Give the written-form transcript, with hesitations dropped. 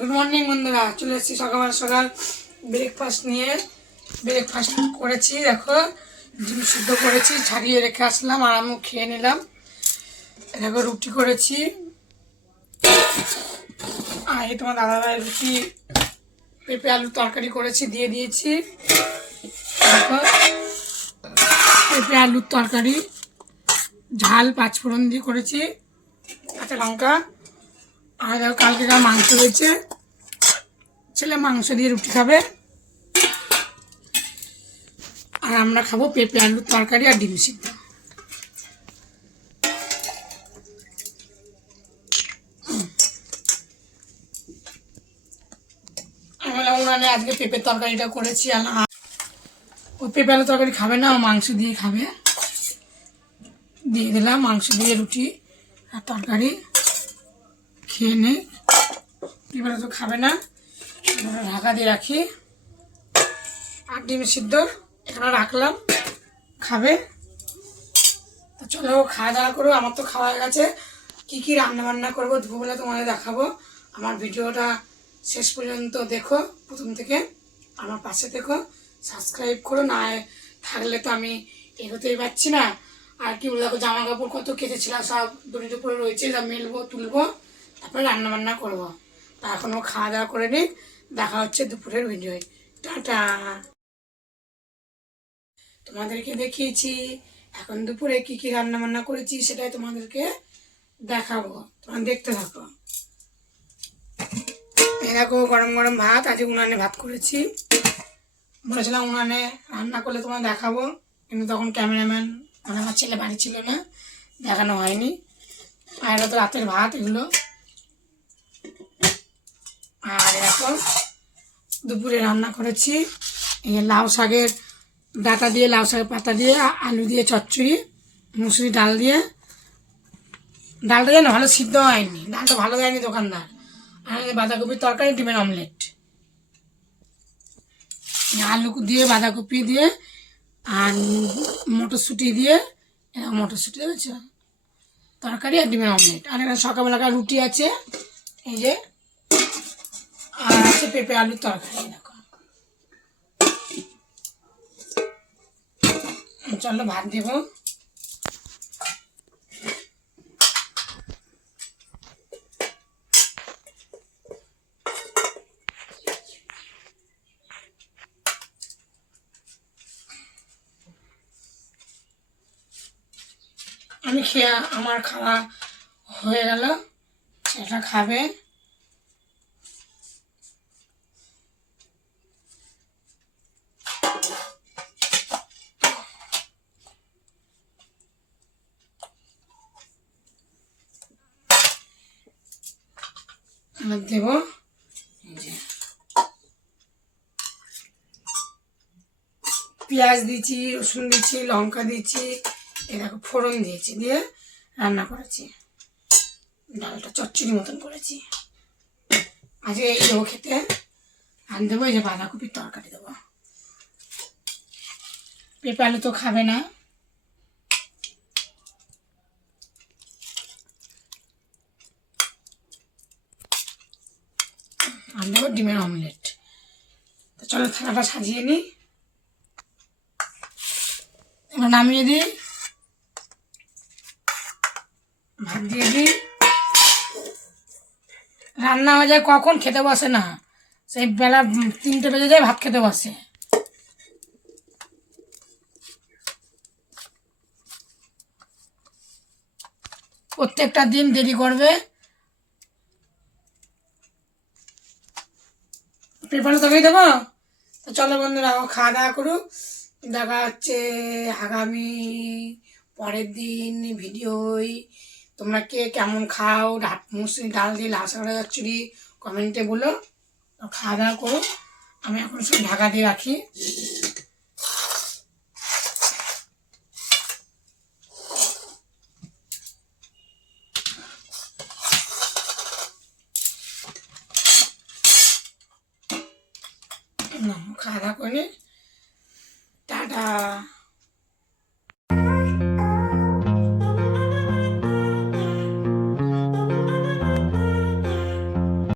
Good morning বন্ধুরা, চলে এসেছি সকাল সকাল ব্রেকফাস্ট নিয়ে। ব্রেকফাস্ট করেছি, দেখো ডিম সিদ্ধ করেছি, ছাড়িয়ে রেখে আসলাম আর আমিও খেয়ে নিলাম। দেখো রুটি করেছি, আর এই তোমার দাদাভাইয়ের রুটি পেঁপে আলুর তরকারি করেছি, দিয়ে দিয়েছি। দেখো পেঁপে আলুর তরকারি ঝাল পাঁচফোড়ন দিয়ে করেছি, কাঁচা লঙ্কা। আর দেখো কালকে মাংস রয়েছে, ছেলে মাংস দিয়ে রুটি খাবে, আর আমরা খাবো পেঁপে আলুর তরকারি আর ডিম সিদ্ধ। আমরা উনানে আজকে পেঁপের তরকারিটা করেছি, আর ও পেঁপে আলুর তরকারি খাবে না, ও মাংস দিয়ে খাবে। দিয়ে দিলাম মাংস দিয়ে রুটি আর তরকারি, খেয়ে নে। পেঁপে আলু তো খাবে না, ঢাকা দিয়ে রাখি। আর ডিম সিদ্ধ এখানে রাখলাম, খাবে। তো চলো খাওয়া দাওয়া করো, আমার তো খাওয়া হয়ে গেছে। কী কী রান্না বান্না করবো দুপুরবেলা তোমাদের দেখাবো। আমার ভিডিওটা শেষ পর্যন্ত দেখো, প্রথম থেকে আমার পাশে দেখো, সাবস্ক্রাইব করো, না থাকলে তো আমি এগোতেই পারছি না। আর কি বলে দেখো, জামা কাপড় কত কেটেছিলাম, সব দড়ির উপরে রয়েছে, সব মেলবো তুলবো, তারপরে রান্না বান্না করবো। তা এখনও খাওয়া দাওয়া করে নিই, দেখা হচ্ছে দুপুরের ভিডিওয়। টাটা। তোমাদেরকে দেখিয়েছি এখন দুপুরে কি কি রান্না বান্না করেছি, সেটাই তোমাদেরকে দেখাবো, তোমরা দেখতে থাকো। এই দেখো গরম গরম ভাত, আজকে উনানে ভাত করেছি। বলেছিলাম উনানে রান্না করলে তোমার দেখাবো, কিন্তু তখন ক্যামেরাম্যান মানে আমার ছেলে বাড়ি ছিল না, দেখানো হয়নি। আর এটা তো রাতের ভাত এগুলো। আর এখন দুপুরে রান্না করেছি এই লাউ শাকের ডাঁটা দিয়ে, লাউ শাকের পাতা দিয়ে, আলু দিয়ে চচ্চড়ি, মুসুরি ডাল দিয়ে। ডালটা যেন ভালো সিদ্ধ হয়নি, ডালটা ভালো দেয়নি দোকানদার। আর বাঁধাকপির তরকারি, ডিমের অমলেট, আলু দিয়ে বাঁধাকপি দিয়ে আর মটরশুঁটি দিয়ে, এরকম মটরশুঁটি দেবেছে তরকারি আর ডিমের অমলেট। আর এখানে সকালবেলাকার রুটি আছে, এই যে, আর আছে পেঁপে আলুর তরকারি। দেখো চলো ভাত দেবো। আমি খেয়ে, আমার খাওয়া হয়ে গেল, সেটা খাবে। দেব পেঁয়াজ দিয়েছি, রসুন দিয়েছি, লঙ্কা দিয়েছি, এরকম ফোড়ন দিয়েছি, দিয়ে রান্না করেছি। ডালটা চচ্চড়ি মতন করেছি। আজকে এই দেবো খেতে। আর দেবো এই যে বাঁধাকপির তরকারি দেবো। পেঁপে আলু তো খাবে না। আর দেবো ডিমের অমলেট। তো চলো থালাটা সাজিয়ে নিই, এবার নামিয়ে দিই, ভাত দিয়ে দিই। রান্না হয়ে যায় কখন, খেতে বসে না, সেই বেলা 3টে বেজে যায় ভাত খেতে বসে। প্রত্যেকটা দিন দেরি করবে। পেপারে তবেই দেবো। তো চলো বন্ধুরা, খাওয়া দাওয়া করুক, দেখা হচ্ছে আগামী পরের দিন ভিডিওই। তোমরা কে কেমন খাও, মুসুরি ডাল দিয়ে লাউ শাক চচ্চড়ি কমেন্টে বলো। খাওয়া দাওয়া করো, আমি এখন সব ঢাকা দিয়ে রাখি। খাওয়া দাওয়া করে টাটা।